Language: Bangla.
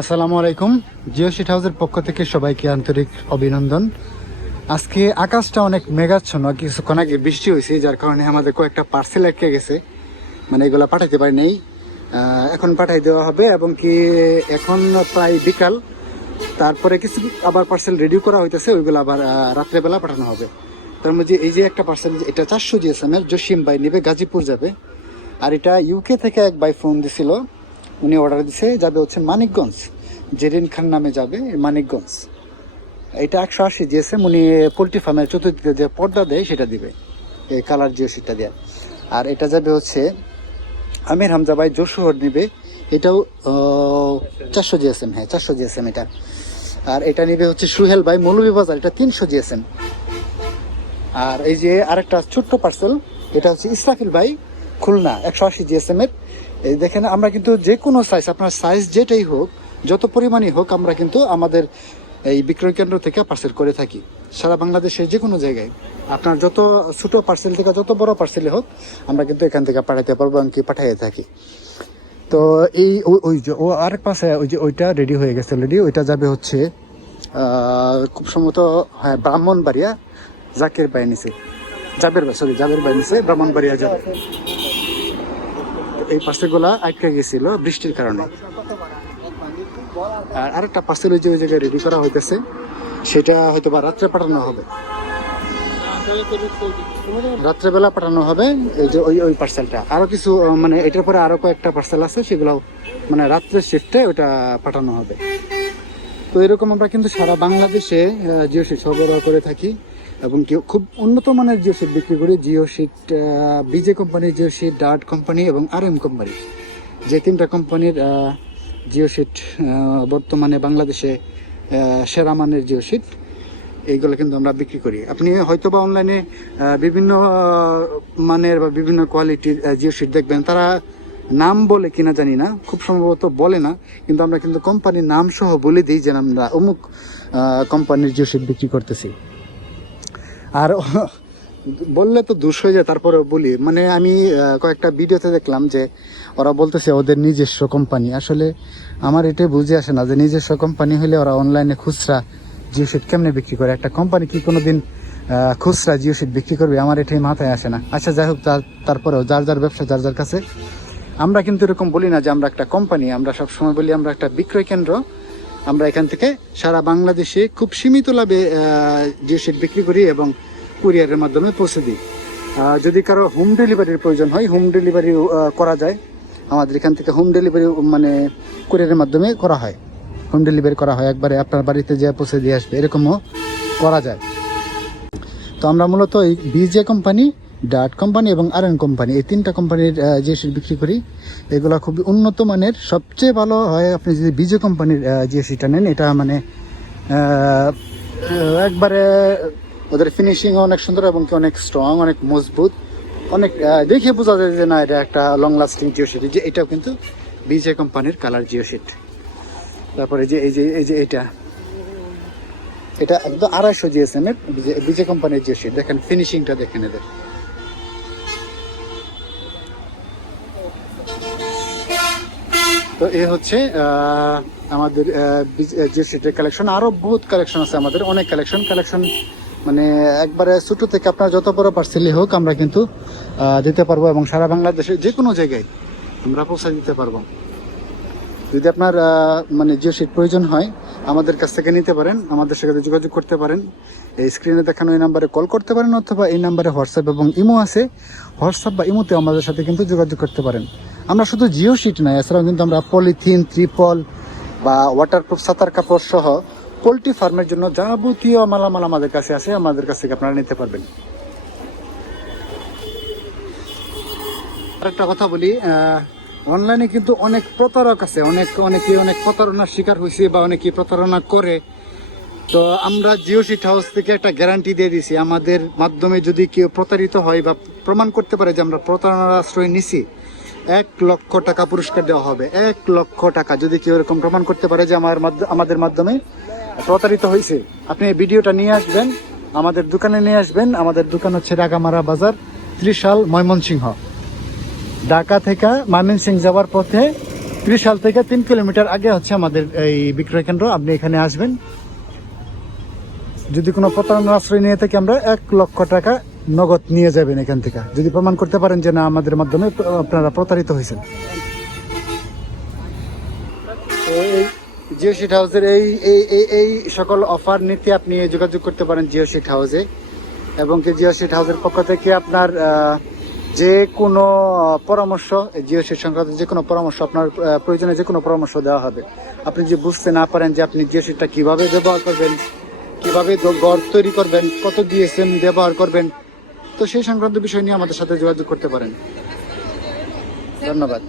আসসালামু আলাইকুম। জিও সিট হাউসের পক্ষ থেকে সবাইকে আন্তরিক অভিনন্দন। আজকে আকাশটা অনেক মেঘাচ্ছন্ন, কিছুক্ষণ আগে বৃষ্টি হয়েছে, যার কারণে আমাদের কয়েকটা পার্সেল আটকে গেছে। মানে এগুলো পাঠাতে পারি নেই। এখন পাঠাই দেওয়া হবে এবং কি এখন প্রায় বিকাল। তারপরে কিছু আবার পার্সেল রেডি করা হইতেছে, ওইগুলো আবার রাত্রেবেলা পাঠানো হবে। তার মধ্যে এই যে একটা পার্সেল এটা চারশো জিএসএম এর, জসিম ভাই নেবে, গাজীপুর যাবে। আর এটা ইউকে থেকে এক ভাই ফোন দিছিল। উনি অর্ডার দিছে, যাবে হচ্ছে মানিকগঞ্জ। জেরিন খান নামে যাবে মানিকগঞ্জ। এটা একশো আশি জিএসএম, উনি পোলট্রি ফার্মের চতুর্দিকে যে পর্দা দেয়, সেটা দিবে। এই কালার জিও সিটটা দেওয়া আর এটা যাবে হচ্ছে আমির হামজা ভাই যশোহর নিবে। এটাও চারশো জিএসএম হ্যাঁ চারশো জিএসএম এটা। আর এটা নিবে হচ্ছে সুহেল ভাই মৌলভীবাজার, এটা তিনশো জিএসএম। আর এই যে আরেকটা ছোট্ট পার্সেল এটা হচ্ছে ইসরাফিল ভাই খুলনা, একশো আশি জিএসএম এর। এই দেখেন, আমরা কিন্তু যে কোনো সাইজ আপনার সাইজ যেটাই হোক, যত পরিমাণই হোক, আমরা কিন্তু আমাদের এই বিক্রয় কেন্দ্র থেকে পার্সেল করে থাকি। সারা বাংলাদেশের যে কোনো জায়গায় আপনার যত ছোট পার্সেল থেকে যত বড় পার্সেলে হোক, আমরা কিন্তু এখান থেকে পাঠাতে পারব এবং কি পাঠিয়ে থাকি। তো এই ওই- যে, ও আরেক পাশে ওই যে ওইটা রেডি হয়ে গেছে অলরেডি ওইটা যাবে হচ্ছে খুব সম্ভবত হ্যাঁ ব্রাহ্মণবাড়িয়া, জাকের বাই নিচে। জাবের সরি জাবের বাই নিচে ব্রাহ্মণবাড়িয়া যাবে। এই পার্সেলগুলা আটকে গেছিল বৃষ্টির কারণে। আর আরেকটা পার্সেল ওই যে ওই জায়গায় রেডি করা হইতেছে, সেটা হয়তো বা রাত্রে পাঠানো হবে। রাত্রেবেলা পাঠানো হবে এই যে ওই ওই পার্সেলটা আরও কিছু মানে এটার পরে আরও কয়েকটা পার্সেল আছে, সেগুলো মানে রাত্রের শিফটে ওটা পাঠানো হবে। তো এরকম আমরা কিন্তু সারা বাংলাদেশে জিও সিট সরবরাহ করে থাকি। এবং খুব উন্নত মানের জিও সিট বিক্রি করি জিও সিট বিজে কোম্পানি, জিও সিট, ডার্ট কোম্পানি এবং আর এম কোম্পানি। যে তিনটা কোম্পানির জিও সিট বর্তমানে বাংলাদেশে সেরা মানের জিও সিট, এইগুলো কিন্তু আমরা বিক্রি করি। আপনি হয়তো বা অনলাইনে বিভিন্ন মানের বা বিভিন্ন কোয়ালিটির জিও সিট দেখবেন। তারা নাম বলে কিনা জানি না, খুব সম্ভবত বলে না, কিন্তু আমরা কিন্তু কোম্পানির নাম সহ বলে দিই যে আমরা অমুক কোম্পানির জিও সিট বিক্রি করতেছি। আর বললে তো দুষ হয়ে যায়, তারপরেও বলি। মানে আমি কয়েকটা ভিডিওতে দেখলাম যে ওরা বলতেছে ওদের নিজস্ব কোম্পানি আসলে আমার এটাই বুঝে আসে না যে নিজস্ব কোম্পানি হলে ওরা অনলাইনে খুচরা জিও সিট কেমনে বিক্রি করে? একটা কোম্পানি কি কোনো দিন খুচরা জিও সিট বিক্রি করবে? আমার এটাই মাথায় আসে না। আচ্ছা যাই হোক, তার- তারপরেও যার যার ব্যবসা, যার যার কাছে। আমরা কিন্তু এরকম বলি না যে আমরা একটা কোম্পানি আমরা সবসময় বলি আমরা একটা বিক্রয় কেন্দ্র। আমরা এখান থেকে সারা বাংলাদেশে খুব সীমিত লাভে জিও সিট বিক্রি করি এবং কুরিয়ারের মাধ্যমে পৌঁছে দিই। যদি কারও হোম ডেলিভারির প্রয়োজন হয় হোম ডেলিভারি করা যায়। আমাদের এখান থেকে হোম ডেলিভারি মানে কুরিয়ারের মাধ্যমে করা হয়। হোম ডেলিভারি করা হয়, একবারে আপনার বাড়িতে যে পৌঁছে দিয়ে আসবে, এরকমও করা যায়। তো আমরা মূলত এই বিজে কোম্পানি ডাট কোম্পানি এবং আর কোম্পানি, এই তিনটা কোম্পানির যে সিট বিক্রি করি, এগুলো খুবই উন্নত মানের। সবচেয়ে ভালো হয় আপনি যদি বিজে কোম্পানির যে সিটটা নেন, এটা মানে একবারে ওদের ফিনিশিং অনেক সুন্দর এবং কি অনেক স্ট্রং অনেক মজবুত। অনেক দেখে বোঝা যায় যে না, এটা একটা লং লাস্টিং জিও সিট যে এটাও কিন্তু বিজে কোম্পানির কালার জিও সিট তারপরে যে, এই যে এই যে এটা। এটা একদম আড়াইশো জিএসএম এর বিজে কোম্পানির জিও সিট দেখেন ফিনিশিংটা দেখেন এদের। তো এ হচ্ছে আমাদের জিও সিটের কালেকশন আরও বহুত কালেকশন আছে আমাদের, অনেক কালেকশন কালেকশন মানে একবারে ছোট থেকে আপনার যত বড় পার্সেলই হোক, আমরা কিন্তু দিতে পারব এবং সারা বাংলাদেশে যে কোনো জায়গায় আমরা পৌঁছে দিতে পারব। যদি আপনার মানে জিও সিট প্রয়োজন হয়, আমাদের কাছ থেকে নিতে পারেন, আমাদের সাথে যোগাযোগ করতে পারেন। এই স্ক্রিনে দেখানো এই নাম্বারে কল করতে পারেন অথবা এই নাম্বারে হোয়াটসঅ্যাপ এবং ইমো আছে। হোয়াটসঅ্যাপ বা ইমোতে আমাদের সাথে কিন্তু যোগাযোগ করতে পারেন। আমরা শুধু জিও সিট নয়, এছাড়াও কিন্তু আমরা পলিথিন, ত্রিপল বা ওয়াটারপ্রুফ সাঁতার কাপড় সহ পোলট্রি ফার্মের জন্য যাবতীয় মালামাল আমাদের কাছে আছে, আমাদের কাছ থেকে আপনারা নিতে পারবেন। আরেকটা কথা বলি অনলাইনে কিন্তু অনেক প্রতারক আছে, অনেক, অনেকে অনেক প্রতারণার শিকার হয়েছে বা অনেকে প্রতারণা করে। তো আমরা জিও সিট হাউস থেকে একটা গ্যারান্টি দিয়ে দিছি আমাদের মাধ্যমে যদি কেউ প্রতারিত হয় বা প্রমাণ করতে পারে যে আমরা প্রতারণার আশ্রয় নিছি এক লক্ষ টাকা পুরস্কার দেওয়া হবে। এক লক্ষ টাকা। যদি কেউ এরকম প্রমাণ করতে পারে যে আমার আমাদের মাধ্যমে, প্রতারিত হয়েছে, আপনি ভিডিওটা নিয়ে আসবেন, আমাদের দোকানে নিয়ে আসবেন। আমাদের দোকান হচ্ছে রাগামারা বাজার, ত্রিশাল ময়মনসিংহ। ঢাকা থেকে ময়মনসিং যাওয়ার পথে ত্রিশাল থেকে তিন কিলোমিটার আগে হচ্ছে আমাদের এই বিক্রয় কেন্দ্র। আপনি এখানে আসবেন। যদি কোনো প্রতারণার আশ্রয় নিয়ে থেকে আমরা, এক লক্ষ টাকা নগদ নিয়ে যাবেন এখান থেকে। যদি প্রমাণ করতে পারেন যে না, আমাদের মাধ্যমে আপনারা প্রতারিত হয়েছেন। জিও শিট হাউসের এই এই এই সকল অফার নিতে আপনি যোগাযোগ করতে পারেন জিও শিট হাউসে। এবং কি জিও শিট হাউসের পক্ষ থেকে আপনার যে কোনো পরামর্শ জিও শিট সংক্রান্ত যে কোনো পরামর্শ আপনার প্রয়োজনে যে কোনো পরামর্শ দেওয়া হবে। আপনি যে বুঝতে না পারেন যে আপনি জিও শিটটা কীভাবে ব্যবহার করবেন, কীভাবে ঘর তৈরি করবেন, কত ডিএসএম ব্যবহার করবেন তো সেই সংক্রান্ত বিষয় নিয়ে আমাদের সাথে যোগাযোগ করতে পারেন। ধন্যবাদ।